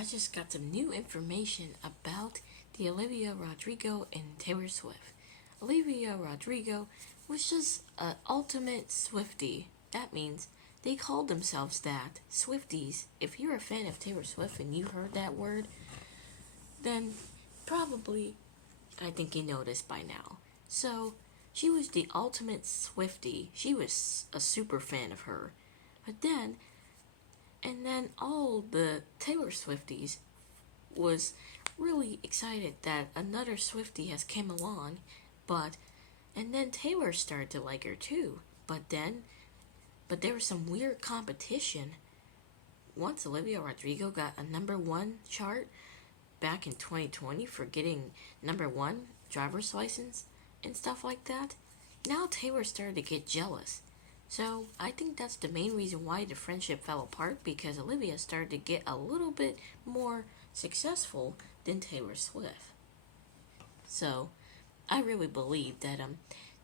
I just got some new information about the Olivia Rodrigo and Taylor Swift. Olivia Rodrigo was just an ultimate Swiftie. That means they called themselves that, Swifties. If you're a fan of Taylor Swift and you heard that word, then probably, I think you know this by now. So, she was the ultimate Swiftie. She was a super fan of her. But then, and then all the Taylor Swifties was really excited that another Swiftie has came along, but and then Taylor started to like her too. But there was some weird competition. Once Olivia Rodrigo got a number one chart back in 2020 for getting number one driver's license and stuff like that, now Taylor started to get jealous. So I think that's the main reason why the friendship fell apart because Olivia started to get a little bit more successful than Taylor Swift. So I really believe that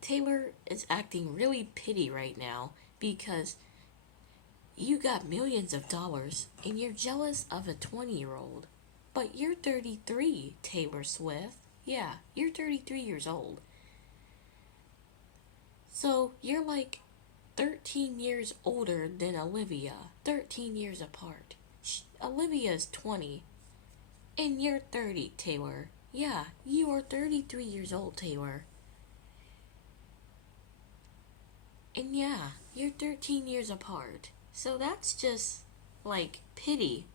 Taylor is acting really pity right now because you got millions of dollars and you're jealous of a 20-year-old. But you're 33, Taylor Swift. Yeah, you're 33 years old. So you're like 13 years older than Olivia. 13 years apart. Olivia's 20 and you're 30, Taylor. Yeah, you are 33 years old, Taylor. And yeah, you're 13 years apart. So that's just like pity.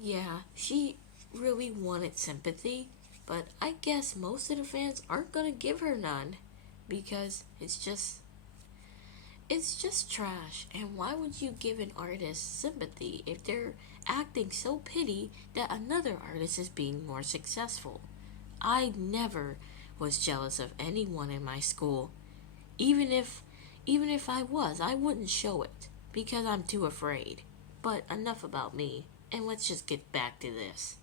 Yeah, she really wanted sympathy, but I guess most of the fans aren't gonna give her none because it's just trash. And why would you give an artist sympathy if they're acting so pity that another artist is being more successful? I never was jealous of anyone in my school. Even if even if I was, I wouldn't show it because I'm too afraid. But enough about me, and let's just get back to this.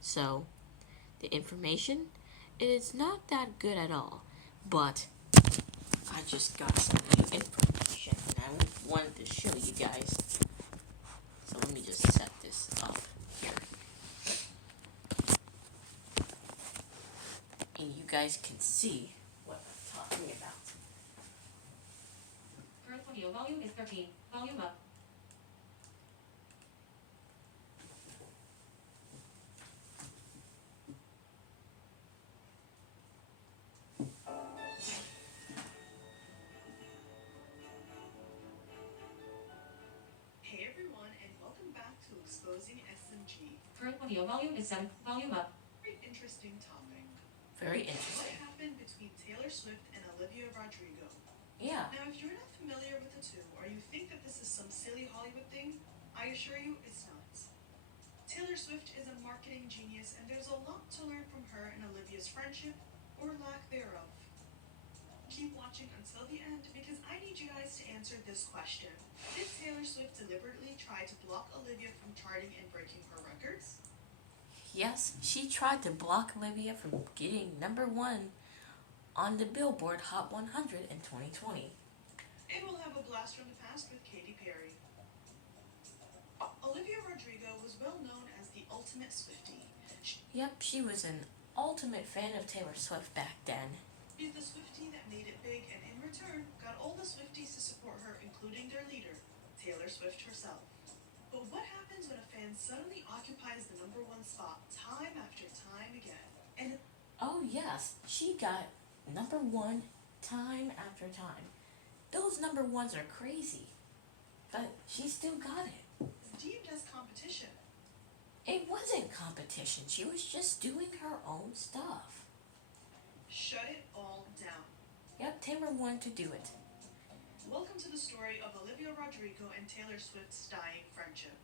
So, the information, it is not that good at all, but I just got some new information and I wanted to show you guys. So let me just set this up here. And you guys can see what I'm talking about. Current audio volume is 13. Volume up. Hey everyone, and welcome back to Exposing SMG. Current audio volume is 7. Volume up. Very interesting topic. Very What interesting. happened between Taylor Swift and Olivia Rodrigo? Yeah. Now, if you're not familiar with the two, or you think that this is some silly Hollywood thing, I assure you it's not. Taylor Swift is a marketing genius, and there's a lot to learn from her and Olivia's friendship, or lack thereof. Keep watching until the end because I need you guys to answer this question. Did Taylor Swift deliberately try to block Olivia from charting and breaking her records? Yes, she tried to block Olivia from getting number one on the Billboard Hot 100 in 2020. And we'll have a blast from the past with Katy Perry. Olivia Rodrigo was well known as the ultimate Swiftie. Yep, she was an ultimate fan of Taylor Swift back then. She's the Swiftie that made it big and in return got all the Swifties to support her, including their leader, Taylor Swift herself. But what happens when a fan suddenly occupies the number one spot time after time again? And Oh, yes, she got number one time after time. Those number ones are crazy, but she still got it. it's deemed as competition. It wasn't competition, she was just doing her own stuff. Shut it all down. Yep, Taylor wanted to do it. Welcome to the story of Olivia Rodrigo and Taylor Swift's dying friendship.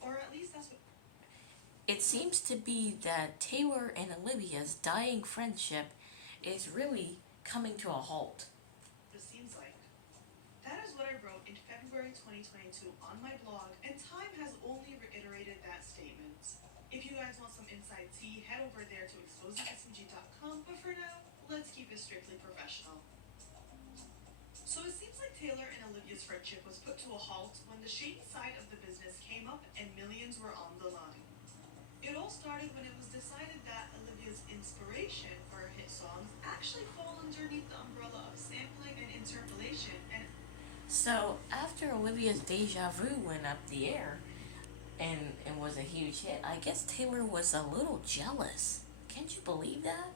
Or at least that's what It seems to be that Taylor and Olivia's dying friendship is really coming to a halt. it seems like. That is what I wrote in February 2022 on my blog, and time has only reiterated that statement. If you guys want some inside tea, head over there to exposingsmg.com, but for now, let's keep it strictly professional. So it seems like Taylor and Olivia's friendship was put to a halt when the shady side of the business came up and millions were on the line. It all started when it was decided that Olivia's inspiration for her hit songs actually fall underneath the umbrella of sampling and interpolation, and So after Olivia's Deja Vu went up the air and was a huge hit, I guess Taylor was a little jealous. Can't you believe that?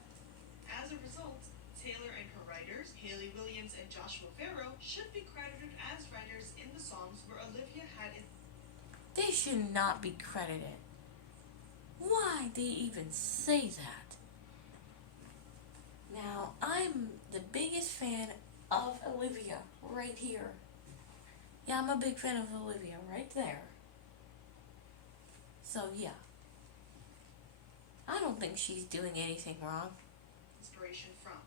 as a result, Taylor and her writers, Haley Williams and Joshua Farrow, should be credited as writers in the songs where Olivia had They should not be credited. Why they even say that? Now, I'm the biggest fan of Olivia right here. Yeah, I'm a big fan of Olivia right there. So, yeah. I don't think she's doing anything wrong. inspiration from.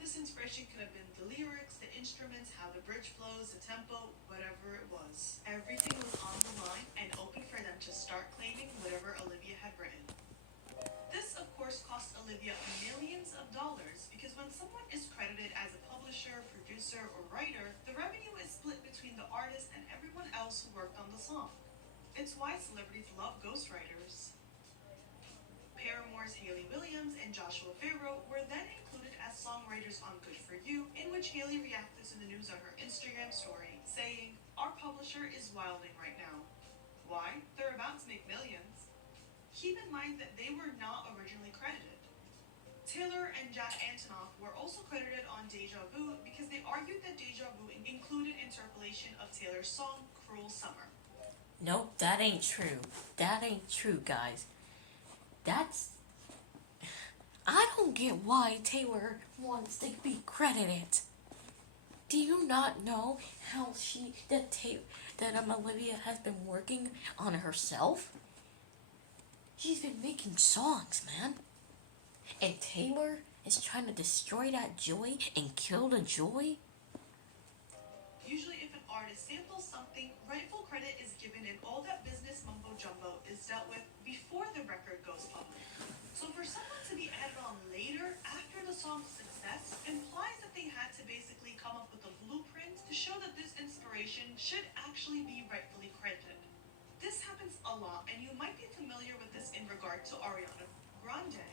This inspiration could have been the lyrics, the instruments, how the bridge flows, the tempo, whatever it was. Everything was on the line and open for them to start claiming whatever Olivia had written. This, of course, cost Olivia millions of dollars because when someone is credited as a publisher, producer, or writer, the revenue is split between the artist and everyone else who worked on the song. It's why celebrities love ghostwriters. Paramore's Haley Williams and Joshua Farrow were then included as songwriters on Good For You, in which Haley reacted to the news on her Instagram story, saying, "Our publisher is wilding right now. Why? They're about to make millions." Keep in mind that they were not originally credited. Taylor and Jack Antonoff were also credited on Deja Vu because they argued that Deja Vu included interpolation of Taylor's song Cruel Summer. Nope, that ain't true. That ain't true, guys. That's... I don't get why Taylor wants to be credited. Do you not know how Olivia has been working on herself? She's been making songs, man. And Taylor is trying to destroy that joy and kill the joy? Usually, if an artist samples something, rightful credit is given and all that business mumbo jumbo is dealt with before the record goes public. So for someone to be added on later, after the song's success, implies that they had to basically come up with a blueprint to show that this inspiration should actually be rightfully credited. This happens a lot, and you might be familiar with this in regard to Ariana Grande.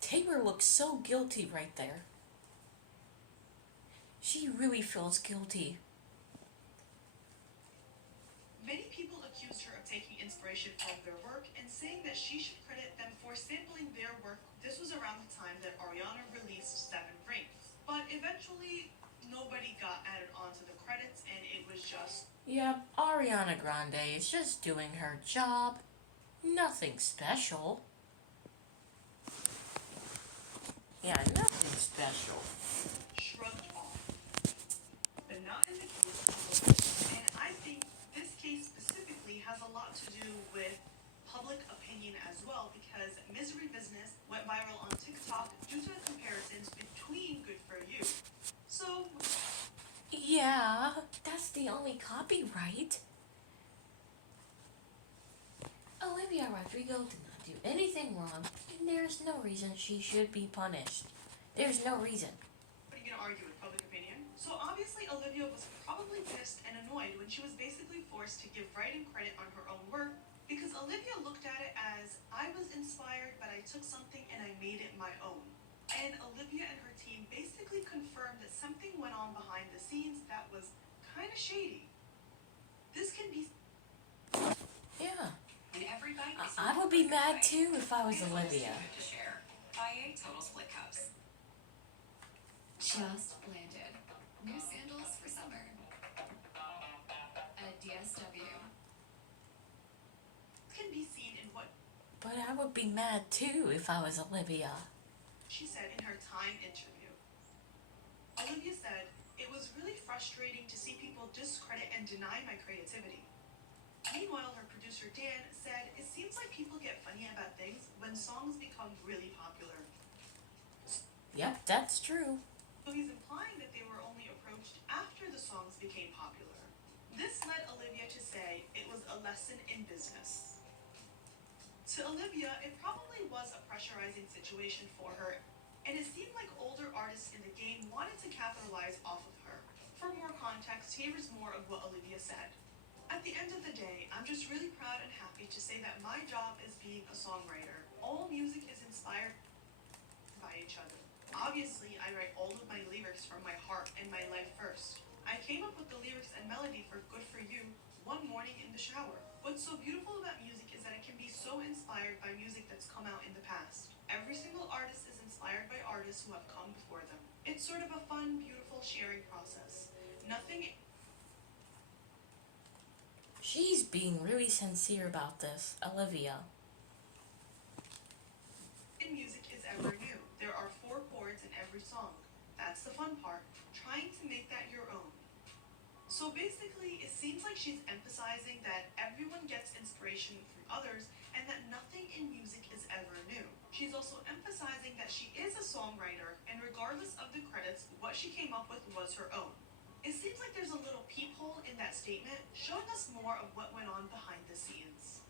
Taylor looks so guilty right there. She really feels guilty. Many people accused her of taking inspiration from their work and saying that she should credit them for sampling their work. This was around the time that Ariana released Seven Rings. But eventually, nobody got added onto the credits, and it was just... Yeah, Ariana Grande is just doing her job. Nothing special. Yeah, nothing special. shrugged off. But not in the case of Olivia. And I think this case specifically has a lot to do with public opinion as well, because Misery Business went viral on TikTok due to the comparisons between Good For You. So, Yeah, that's the only copyright. Olivia Rodrigo did not do anything wrong, and there's no reason she should be punished. There's no reason. what are you gonna argue with public opinion? So obviously Olivia was probably pissed and annoyed when she was basically forced to give writing credit on her own work, because Olivia looked at it as, I was inspired, but I took something and I made it my own. And Olivia and her team basically confirmed that something went on behind the scenes that was kind of shady. This can be... Yeah. And every bite is I would be mad too if I was Olivia. to share. Buy 8 total split cups. Just landed. New sandals for summer. At DSW. can be seen in what But I would be mad too if I was Olivia. she said in her Time interview. Olivia said, "It was really frustrating to see people discredit and deny my creativity." Meanwhile, her producer Dan said, "It seems like people get funny about things when songs become really popular." Yep, that's true. So he's implying that they were only approached after the songs became popular. This led Olivia to say it was a lesson in business. To Olivia, it probably was a pressurizing situation for her, and it seemed like older artists in the game wanted to capitalize off of her. For more context, here is more of what Olivia said. At At the end of the day, I'm just really proud and happy to say that my job is being a songwriter. All music is inspired by each other. Obviously, I write all of my lyrics from my heart and my life first. I came up with the lyrics and melody for Good For You one morning in the shower. What's so beautiful about music is that it can be so inspired by music that's come out in the past. Every single artist is inspired by artists who have come before them. It's sort of a fun, beautiful sharing process. Nothing She's being really sincere about this, Olivia. in music is ever new. There are 4 chords in every song. That's the fun part, trying to make that your own. So basically, it seems like she's emphasizing that everyone gets inspiration from others and that nothing in music is ever new. She's also emphasizing that she is a songwriter and regardless of the credits, what she came up with was her own. It seems like there's a little peephole in that statement, showing us more of what went on behind the scenes.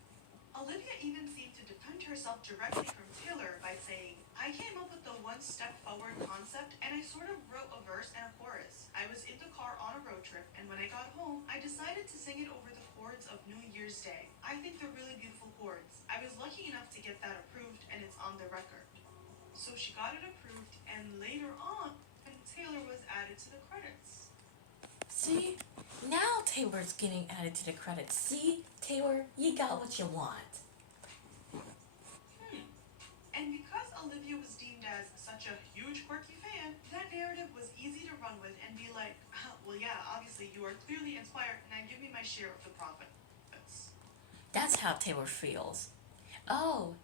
Olivia even seemed to defend herself directly from Taylor by saying, I came up with the one step forward concept and I sort of wrote a verse and a chorus. I was in the car on a road trip and when I got home, I decided to sing it over the chords of New Year's Day. I think they're really beautiful chords. I was lucky enough to get that approved and it's on the record. So she got it approved and later on, Taylor was added to the credits. See? Now Taylor's getting added to the credits. See, Taylor, you got what you want. And because Olivia was deemed as such a huge quirky fan, that narrative was easy to run with and be like, well yeah, obviously you are clearly inspired, now give me my share of the profits. That's how Taylor feels. Oh,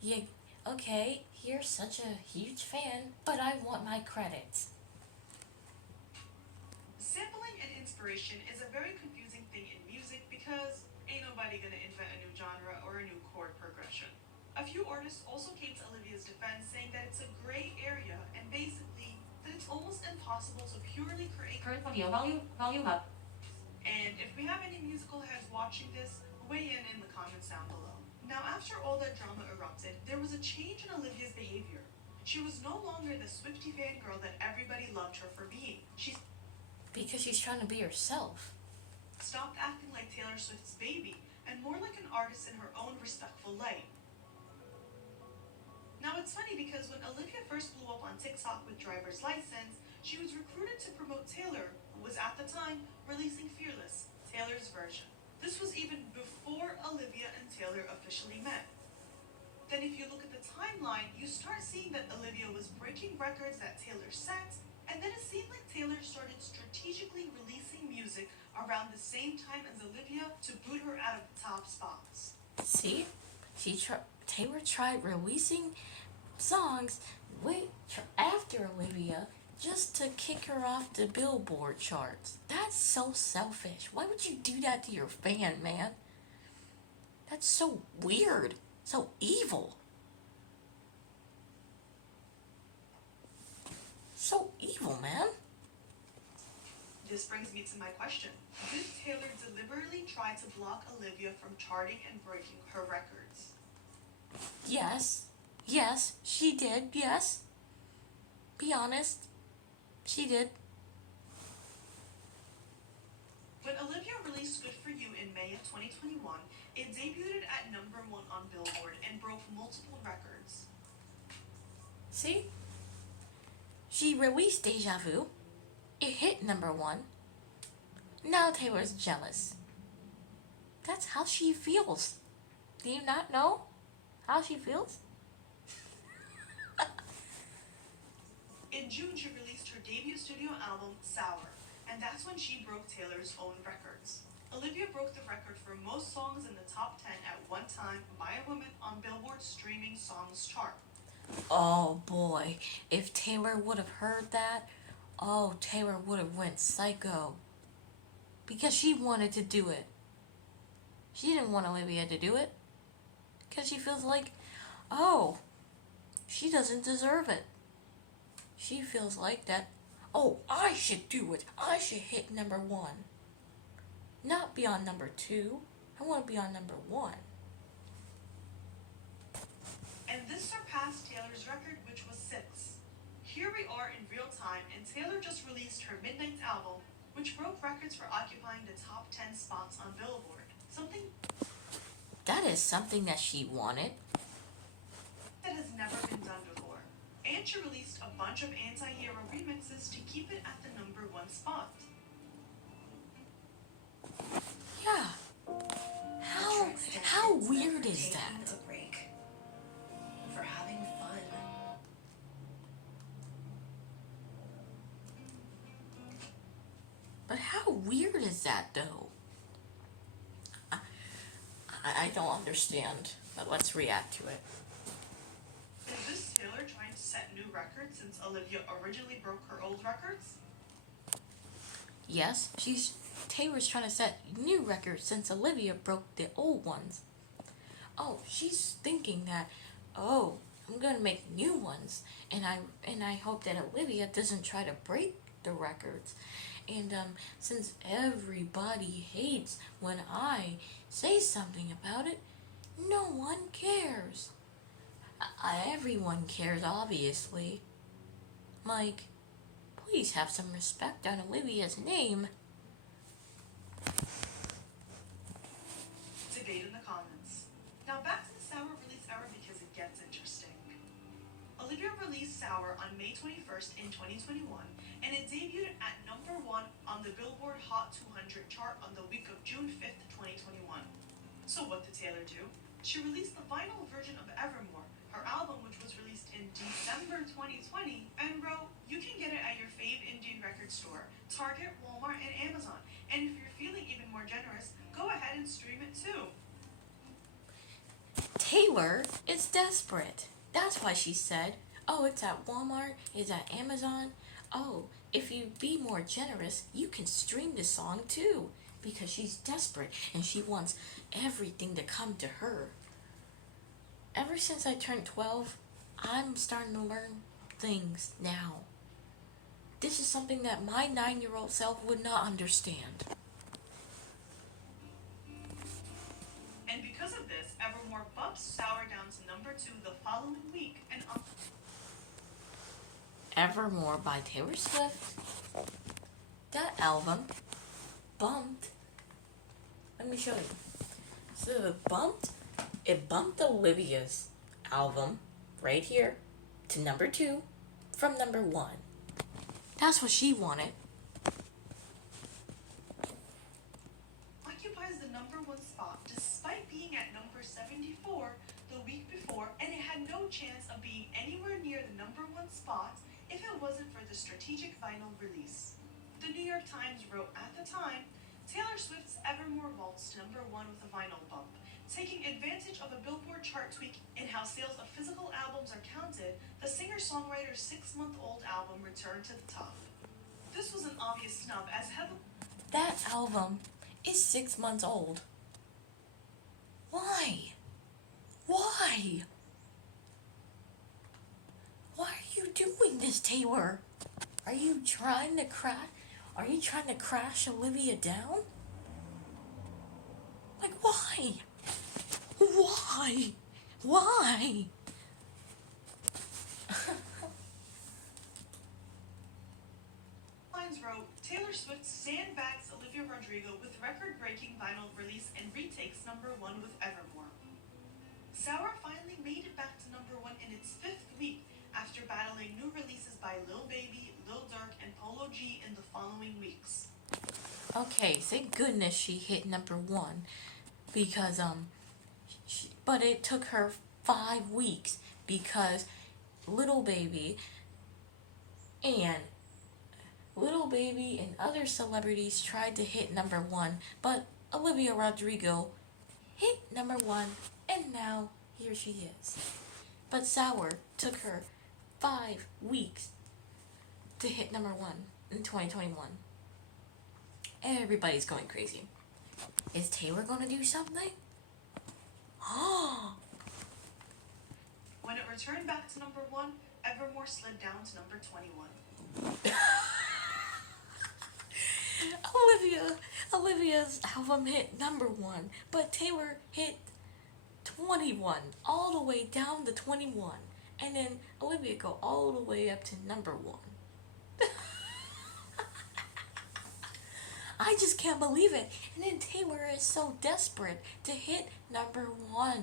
yeah, okay, you're such a huge fan, but I want my credits. Sampling and inspiration is a very confusing thing in music because ain't nobody gonna invent a new genre or a new chord progression. A few artists also came to Olivia's defense saying that it's a gray area and basically that it's almost impossible to purely create. Current audio volume up. And if we have any musical heads watching this, weigh in the comments down below. Now after all that drama erupted, there was a change in Olivia's behavior. She was no longer the Swiftie fangirl that everybody loved her for being. She Because she's trying to be herself. stopped acting like Taylor Swift's baby and more like an artist in her own respectful light. Now it's funny because when Olivia first blew up on TikTok with Driver's License, she was recruited to promote Taylor, who was at the time releasing Fearless, Taylor's version. This was even before Olivia and Taylor officially met. Then if you look at the timeline, you start seeing that Olivia was breaking records that Taylor set, and then it seemed like Taylor started strategically releasing music around the same time as Olivia to boot her out of the top spots. See? Taylor tried releasing songs after Olivia just to kick her off the Billboard charts. That's so selfish. Why would you do that to your fan, man? That's so weird. So evil. So evil, man. This brings me to my question. Did Taylor deliberately try to block Olivia from charting and breaking her records? Yes. Yes, she did. Yes. Be honest. She did. When Olivia released Good For You in May of 2021, it debuted at number 1 on Billboard and broke multiple records. See? She released Deja Vu. It hit number 1. Now Taylor's jealous. That's how she feels. Do you not know how she feels? In June, she released her debut studio album, Sour, and that's when she broke Taylor's own records. Olivia broke the record for most songs in the top 10 at one time by a woman on Billboard's streaming songs chart. Oh boy, if Taylor would have heard that, oh, Taylor would have went psycho. Because she wanted to do it. She didn't want Olivia to do it. Because she feels like, oh, she doesn't deserve it. She feels like that, oh, I should do it. I should hit number 1. Not be on number 2. I want to be on number 1. And this surpassed Taylor's record, which was 6. Here we are in real time, and Taylor just released her Midnight album, which broke records for occupying the top 10 spots on That is something that she wanted. That has never been done before. And she released a bunch of anti-hero remixes to keep it at the #1 spot. Yeah. How weird is that? Taking a break. For having fun. But how weird is that, though? I don't understand, but let's react to it. Is this Taylor trying to set new records since Olivia originally broke her old records? Yes, Taylor's trying to set new records since Olivia broke the old ones. Oh, she's thinking that, oh, I'm gonna make new ones, and I hope that Olivia doesn't try to break the records. And since everybody hates when I say something about it, no one cares. Everyone cares, obviously. Mike, please have some respect on Olivia's name. Debate in the comments. Now back to the Sour release hour because it gets interesting. Olivia released Sour on May 21st in 2021, and it debuted at #1 on the Billboard Hot 200 chart on the week of June 5th, 2021. So what did Taylor do? She released the vinyl version of Evermore, her album which was released in December 2020, and wrote, "You can get it at your fave Indian record store, Target, Walmart, and Amazon. And if you're feeling even more generous, go ahead and stream it too." Taylor is desperate. That's why she said, oh, it's at Walmart, it's at Amazon. Oh, if you be more generous, you can stream this song too. Because she's desperate and she wants everything to come to her. Ever since I turned 12, I'm starting to learn things now. This is something that my 9-year-old self would not understand. And because of this, Evermore bumps Sour down to #2 the following week and up. Evermore by Taylor Swift. That album bumped. Let me show you. So it bumped Olivia's album right here to #2 from #1. That's what she wanted. Occupies the #1 spot despite being at number 74 the week before, and it had no chance of being anywhere near the #1 spot if it wasn't for the strategic vinyl release. The New York Times wrote at the time, Taylor Swift's Evermore vaults to #1 with a vinyl bump, taking advantage of a Billboard chart tweak in how sales of physical albums are counted. The singer-songwriter's 6-month-old album returned to the top. This was an obvious snub as That album is 6 months old. Why? Why? Why are you doing this, Taylor? Are you trying to crash Olivia down? Like, why? Why? Why? Lines wrote, Taylor Swift sandbags Olivia Rodrigo with record-breaking vinyl release and retakes #1 with Evermore. Sour finally made it back to #1 in its 5th week after battling new releases by Lil Baby, Lil Durk, and Polo G in the following weeks. Okay, thank goodness she hit #1 because but it took her 5 weeks because Little Baby and other celebrities tried to hit #1, but Olivia Rodrigo hit #1, and now here she is. But Sour took her 5 weeks to hit #1 in 2021. Everybody's going crazy. Is Taylor gonna do something? When it returned back to #1, Evermore slid down to number 21. Olivia's album hit #1, but Taylor hit 21, all the way down to 21, and then Olivia go all the way up to #1. I just can't believe it. And then Taylor is so desperate to hit #1.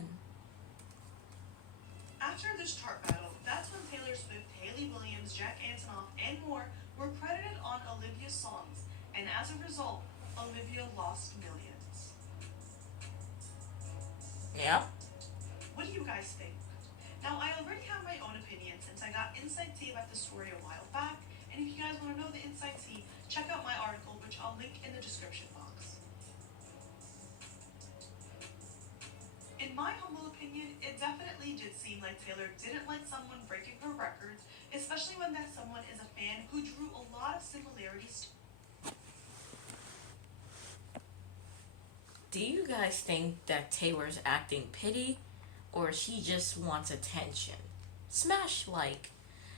After this chart battle, that's when Taylor Swift, Hayley Williams, Jack Antonoff, and more were credited on Olivia's songs, and as a result, Olivia lost millions. Yeah. What do you guys think? Now, I already have my own opinion since I got inside tea about the story a while back, and if you guys want to know the inside tea, check out my article, which I'll link in the description box. In my humble opinion, it definitely did seem like Taylor didn't like someone breaking her records, especially when that someone is a fan who drew a lot of similarities. Do you guys think that Taylor's acting pity, or she just wants attention? Smash like.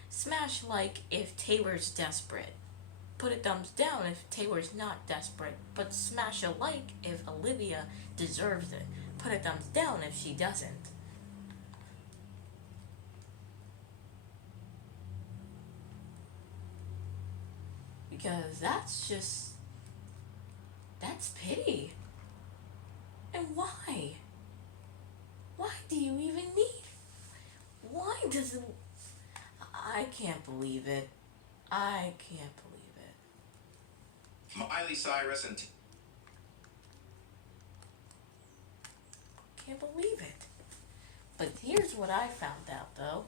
Smash like if Taylor's desperate. Put a thumbs down if Taylor's not desperate, but smash a like if Olivia deserves it. Put a thumbs down if she doesn't. Because that's pity. And why? Why do you even need? Why does it? I can't believe it. I can't believe it. Miley Cyrus and Can't believe it. But here's what I found out though.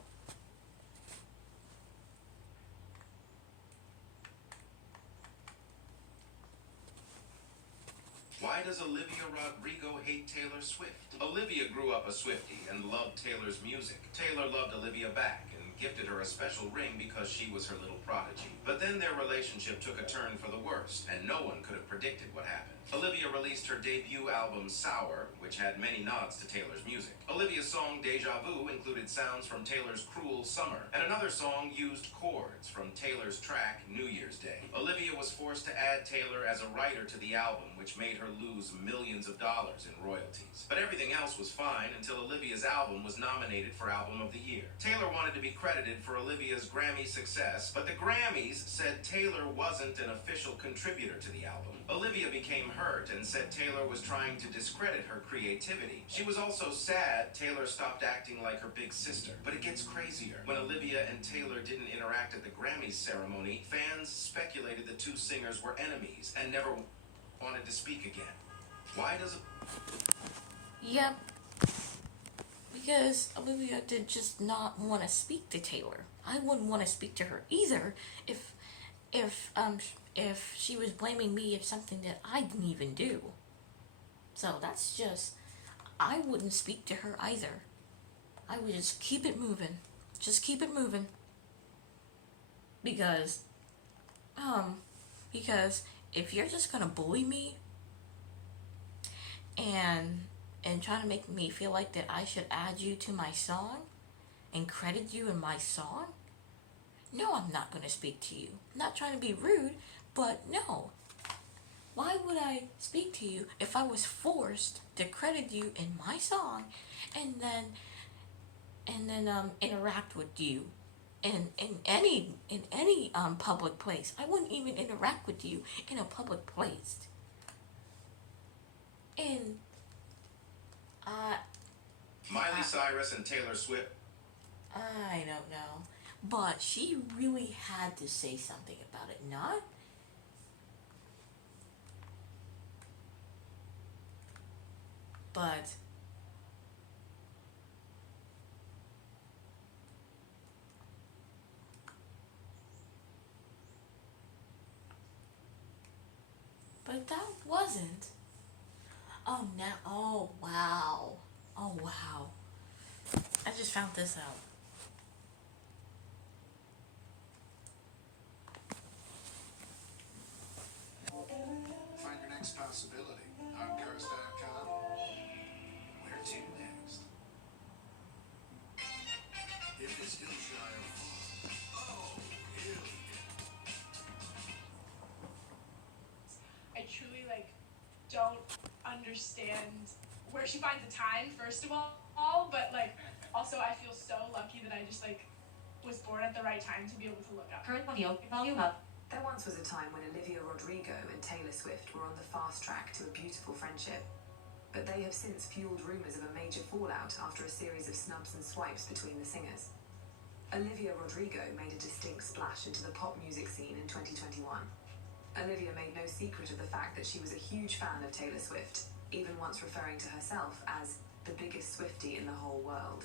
Why does Olivia Rodrigo hate Taylor Swift? Olivia grew up a Swiftie and loved Taylor's music. Taylor loved Olivia back and gifted her a special ring because she was her little prodigy. But then their relationship took a turn for the worse, and no one could have predicted what happened. Olivia released her debut album Sour, which had many nods to Taylor's music. Olivia's song Deja Vu included sounds from Taylor's Cruel Summer, and another song used chords from Taylor's track New Year's Day. Olivia was forced to add Taylor as a writer to the album, which made her lose millions of dollars in royalties. But everything else was fine until Olivia's album was nominated for Album of the Year. Taylor wanted to be credited for Olivia's Grammy success, but the Grammys said Taylor wasn't an official contributor to the album. Olivia became hurt and said Taylor was trying to discredit her creativity. She was also sad Taylor stopped acting like her big sister. But it gets crazier. When Olivia and Taylor didn't interact at the Grammys ceremony, fans speculated the two singers were enemies and never wanted to speak again. Why does it? Yep. Because Olivia did just not want to speak to Taylor. I wouldn't want to speak to her either if she was blaming me of something that I didn't even do. So that's just, I wouldn't speak to her either. I would just keep it moving. Just keep it moving. Because if you're just gonna bully me and try to make me feel like that I should add you to my song and credit you in my song, no, I'm not gonna speak to you. I'm not trying to be rude, but no. Why would I speak to you if I was forced to credit you in my song and then interact with you in any public place? I wouldn't even interact with you in a public place. And Miley Cyrus and Taylor Swift. I don't know. But she really had to say something about it, not? But that wasn't. Oh, now. Oh, wow. Oh, wow. I just found this out. Find your next possibility on Cars.com. Where to next? If it's Hillshire, oh, hell yeah. I truly don't understand where she finds the time, first of all, but also I feel so lucky that I just was born at the right time to be able to look up. Current audio, volume up. There once was a time when Olivia Rodrigo and Taylor Swift were on the fast track to a beautiful friendship, but they have since fueled rumours of a major fallout after a series of snubs and swipes between the singers. Olivia Rodrigo made a distinct splash into the pop music scene in 2021. Olivia made no secret of the fact that she was a huge fan of Taylor Swift, even once referring to herself as the biggest Swiftie in the whole world.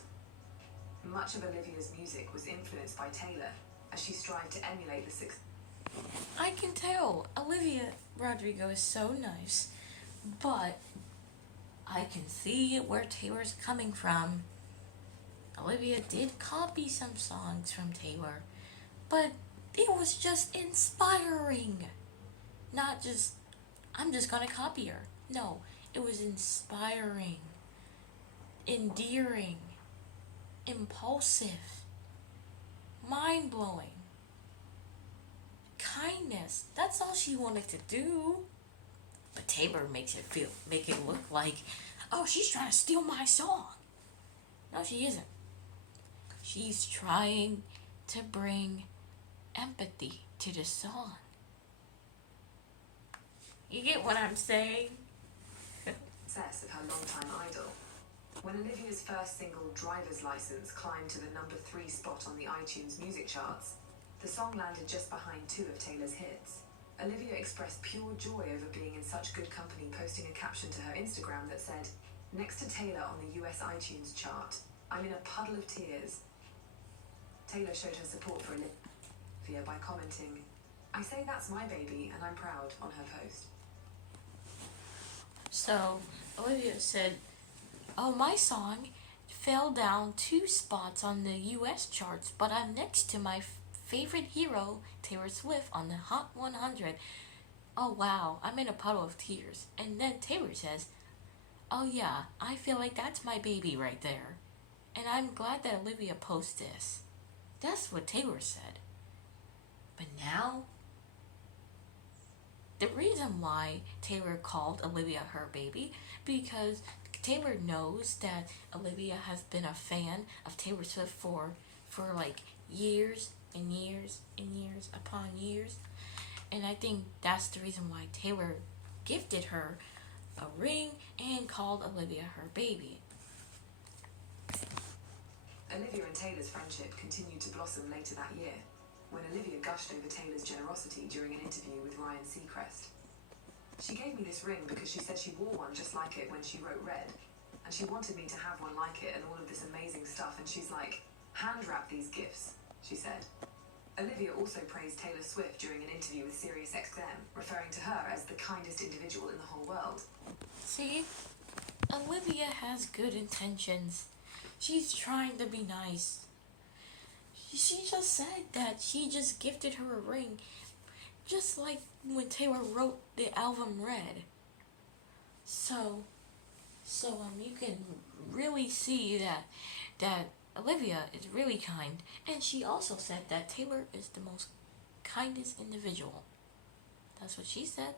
Much of Olivia's music was influenced by Taylor, as she strived to emulate the success. I can tell Olivia Rodrigo is so nice, but I can see where Taylor's coming from. Olivia did copy some songs from Taylor, but it was just inspiring. Not just, I'm just gonna copy her. No, it was inspiring, endearing, impulsive, mind-blowing. Kindness, that's all she wanted to do. But Taylor make it look like, oh, she's trying to steal my song. No, she isn't. She's trying to bring empathy to the song. You get what I'm saying? Success of her longtime idol. When Olivia's first single, Driver's License, climbed to the number 3 spot on the iTunes music charts, the song landed just behind 2 of Taylor's hits. Olivia expressed pure joy over being in such good company, posting a caption to her Instagram that said, "Next to Taylor on the US iTunes chart, I'm in a puddle of tears." Taylor showed her support for Olivia by commenting, "I say that's my baby and I'm proud," on her post. So, Olivia said, oh, my song fell down 2 spots on the US charts, but I'm next to my favorite hero, Taylor Swift, on the Hot 100. Oh wow, I'm in a puddle of tears. And then Taylor says, oh yeah, I feel like that's my baby right there. And I'm glad that Olivia posted this. That's what Taylor said. But now, the reason why Taylor called Olivia her baby, because Taylor knows that Olivia has been a fan of Taylor Swift for like years and years and years upon years. And I think that's the reason why Taylor gifted her a ring and called Olivia her baby. Olivia and Taylor's friendship continued to blossom later that year, when Olivia gushed over Taylor's generosity during an interview with Ryan Seacrest. "She gave me this ring because she said she wore one just like it when she wrote Red, and she wanted me to have one like it and all of this amazing stuff, and she's like, hand wrap these gifts," she said. Olivia also praised Taylor Swift during an interview with SiriusXM, referring to her as the kindest individual in the whole world. See, Olivia has good intentions. She's trying to be nice. She just said that she just gifted her a ring, just like when Taylor wrote the album Red. So you can really see that Olivia is really kind, and she also said that Taylor is the most kindest individual. That's what she said.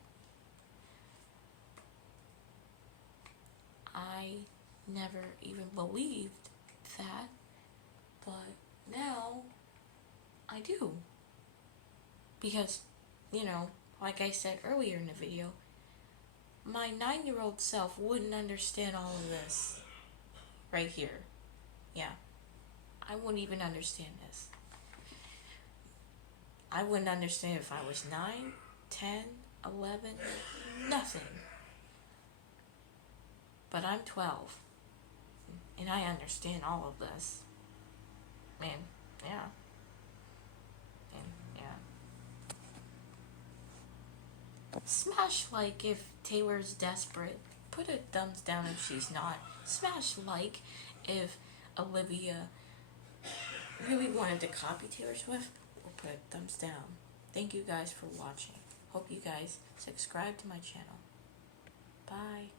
I never even believed that, but now I do. Because, like I said earlier in the video, my 9-year-old self wouldn't understand all of this right here. Yeah, I wouldn't even understand this. I wouldn't understand if I was 9, 10, 11, nothing. But I'm 12, and I understand all of this. And yeah. Smash like if Taylor's desperate. Put a thumbs down if she's not. Smash like if Olivia really wanted to copy Taylor Swift. Or put a thumbs down. Thank you guys for watching. Hope you guys subscribe to my channel. Bye.